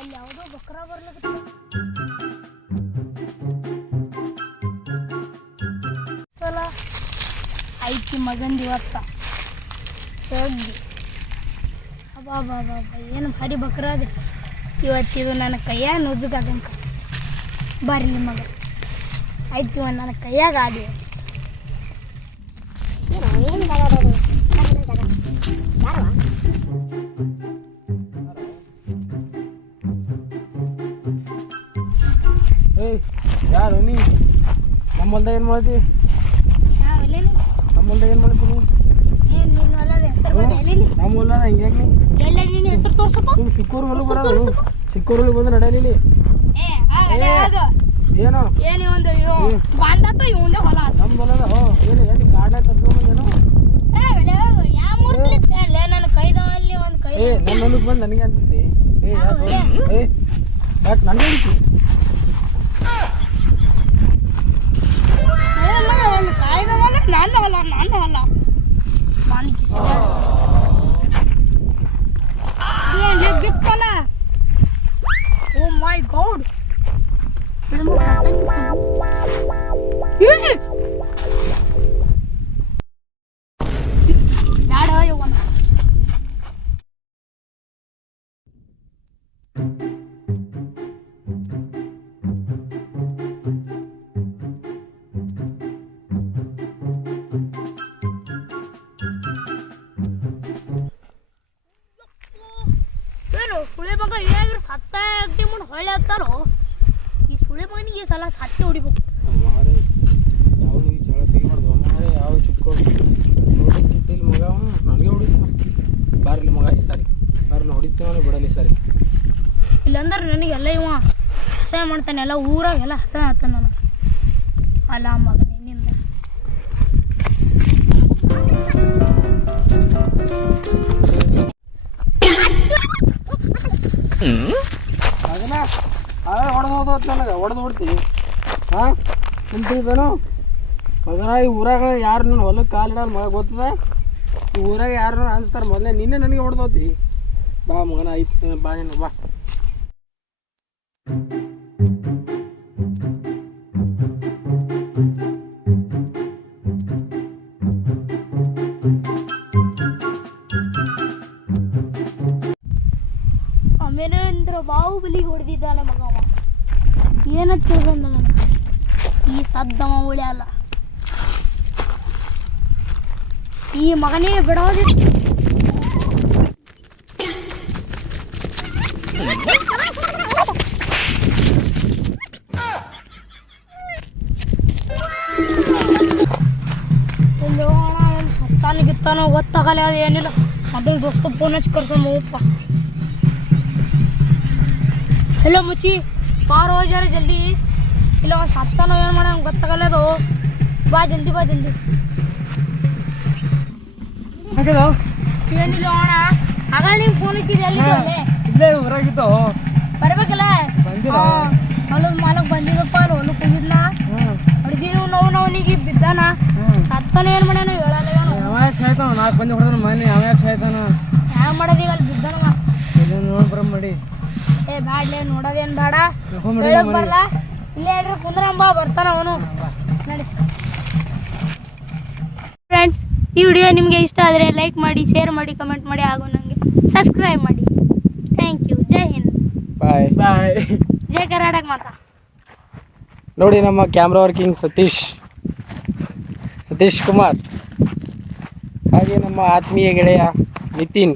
ಅಲ್ಲಿ ಯಾವುದೋ ಬಕ್ರ ಬರ್ಲಿಕ್ಕೆ ಐತಿ ಮಗಂದು ಇವತ್ತ ಸಗ್ಗಿ ಅಬ್ಬಾ ಏನು ಭಾರಿ ಬಕ್ರ ಅದ ಇವತ್ತಿದು ನನ್ನ ಕೈಯಾಗ ನುಜ್ಜುಗಾಗಂಕ ಬಾರಿ ನಿಮ್ಮಗ ಆಯ್ತು ಇವ ನನ್ನ ಕೈಯಾಗ ಆಡಿ ಯಾರು ನೀ ನಮ್ಮಲ್ದಾಗ ಏನು ಮಾಡ್ತಿ ನಮ್ಮಲ್ದಾಗ ಏನು ಮಾಡ್ತೀನಿ ನಮ್ಮ ಹೊಲ್ದಾಗ ಹಿಂಗ್ಯಾಕೆ ನೀ ಹೆಸರು ತೋರ್ಸಪ್ಪ ಚಿಕ್ಕೂರು ಹೊಲ ಬರೋದು ಚಿಕ್ಕೂರು ಹೊಲಿಗೆ ಬಂದು ನಡೆಯಲಿ ಏನು ಏನು ಒಂದು ಬಾಂಡತ್ತ ಇವಂದೇ ಹೊಲ ನಮ್ಮ ಹೊಲದ ಏನು ಎಲ್ಲಿ ಗಾಡ್ನಾಗ ತರ್ಸ್ಕೊಂಬಂದೇನು ನನ್ನ ಕೈದಲ್ಲಿ ಒಂದು ಕೈ ನನ್ನ ಹೊಲಕ್ಕೆ ಬಂದು ನನಗೆ ಅಂತಿದ್ದಿ ಬಟ್ ನನಗೆ ಅಂತಿ ನನ್ನ ಹೊಲ ಬಿತ್ತಲ್ಲ ಓ ಮೈ ಗಾಡ್ ಸುಳೆ ಮಗ ಏನಾಗಿರೋ ಸತ್ತ ಅಗ್ದಿ ಮುಂದೆ ಹೊಳ್ಳೆ ಹತ್ತಾರೋ ಈ ಸುಳೆ ಮಗನಿಗೆ ಈ ಸಲ ಸತ್ತೆ ಹೊಡಿಬೇಕು ಯಾವುದು ಈ ಜಳ ತೆಗಿಬಾರ್ದು ಮಾರೆ ಯಾವ ಚಿಕ್ಕ ನೋಡಿ ಮಗ ನನಗೆ ಹೊಡಿತಾನ ಬಾರ್ಲಿ ಮಗ ಈ ಸಾರಿ ಬಾರ್ಲಿ ಹೊಡಿತೀವನೇ ಬಿಡಲಿ ಸರಿ ಇಲ್ಲಾಂದ್ರೆ ನನಗೆಲ್ಲ ಇವ ಹಸ ಮಾಡ್ತಾನೆ ಎಲ್ಲ ಊರಾಗ ಎಲ್ಲ ಹಸ ಆತಾನ ನನಗೆ ಅಲ್ಲ ಮಗ ನಿನ್ನಿಂದ ಅದನ್ನ ಹೊಡೆದು ಹೋದ ನನಗೆ ಹೊಡೆದು ಬಿಡ್ತೀವಿ ಹಾಂ ಕುಂತಿದ್ದೇನು ಮಗನ ಈ ಊರಾಗ ಯಾರು ನನ್ನ ಹೊಲಕ್ಕೆ ಕಾಲಿಡೋದು ಮಗ ಗೊತ್ತದ ಈ ಊರಾಗ ಯಾರು ಅನ್ಸ್ತಾರೆ ಮೊದಲೇ ನಿನ್ನೆ ನನಗೆ ಹೊಡೆದು ಹೋದ್ರಿ ಬಾ ಮಗನ ಐತಿ ಬಾ ನೀನು ಬಾ ಅಮೇನೇಂದ್ರ ಬಾಹುಬಲಿಗೆ ಹೊಡೆದಿದ್ದಾನೆ ಮಗವ ಏನಂತ ತಿಳ್ಕೊಂಡ ನನಗೆ ಈ ಸದ್ದವ ಉಳಿಯಲ್ಲ ಈ ಮಗನೇ ಬಿಡೋದಿಲ್ಲ ಸತ್ತಾನಿಗಿತ್ತಾನೋ ಗೊತ್ತಾಗಲ್ಲ ಅದು ಏನಿಲ್ಲ ಮೊದಲು ದೋಸ್ತ ಫೋನ್ ಹಚ್ಚಿ ಕರ್ಸಮ್ಮಪ್ಪ हेलो मुची बाहर हो जा रहे जल्दी ಇಲ್ಲ ಸತ್ತಾನೋ ಏನು ಮಾಡೋಣ ಗೊತ್ತಾಗಲ್ಲ ಅದು ಬಾ ಜಲ್ದಿ ಏನಿಲ್ಲ ಅಣ್ಣ ಆಗ ನೀವು ಫೋನ್ ಹಚ್ಚಿರಿ ಎಲ್ಲಿದ್ದೆ ಇಲ್ಲೇ ಊರಾಗಿತ್ತು ಬರ್ಬೇಕಲ್ಲ ಹೊಲದ ಮಾಲಕ್ ಬಂದಿದ್ದಪ್ಪ ಅಲ್ಲಿ ಹೊಲಕ್ಕೆ ಹೋಗಿದ್ನ ಹೊಡೆದಿನ ನೋವನಿಗೆ ಬಿದ್ದಾನ ಸತ್ತಾನೋ ಏನು ಮಾಡ್ಯಾನ ಹೇಳಲ್ಲ ಯಾವಾಗ ಸಾಯ್ತಾನ ನಾಲ್ಕು ಬಂದು ಹೊಡೆದ ಮನೆ ಯಾವಾಗ ಸಾಯ್ತಾನ ಹ್ಯಾಂಗ ಮಾಡೋದೀಗ ಅಲ್ಲಿ ಬಿದ್ದಾನ ನೋಡಿ ಬರ ಮಾಡಿ ಏ ಬ್ಯಾಡ್ಲೆ ನೋಡೋದೇನು ಬೇಡ ಹೇಳಕ್ ಬರಲ್ಲ ಇಲ್ಲೇ ಹೇಳ್ರಿ ಕುಂದ್ರಂಬ ಬರ್ತಾನ ಅವನು ನಡಿ ಫ್ರೆಂಡ್ಸ್ ಈ ವಿಡಿಯೋ ನಿಮಗೆ ಇಷ್ಟ ಆದರೆ ಲೈಕ್ ಮಾಡಿ ಶೇರ್ ಮಾಡಿ ಕಮೆಂಟ್ ಮಾಡಿ ಹಾಗೂ ನನಗೆ ಸಬ್ಸ್ಕ್ರೈಬ್ ಮಾಡಿ ಥ್ಯಾಂಕ್ ಯು ಜೈ ಹಿಂದ್ ಬಾಯ್ ಬಾಯ್ ಜೈ ಕರ್ನಾಟಕ ಮಾತ್ರ ನೋಡಿ ನಮ್ಮ ಕ್ಯಾಮ್ರಾ ವರ್ಕಿಂಗ್ ಸತೀಶ್ ಕುಮಾರ್ ಹಾಗೆ ನಮ್ಮ ಆತ್ಮೀಯ ಗೆಳೆಯ ನಿತಿನ್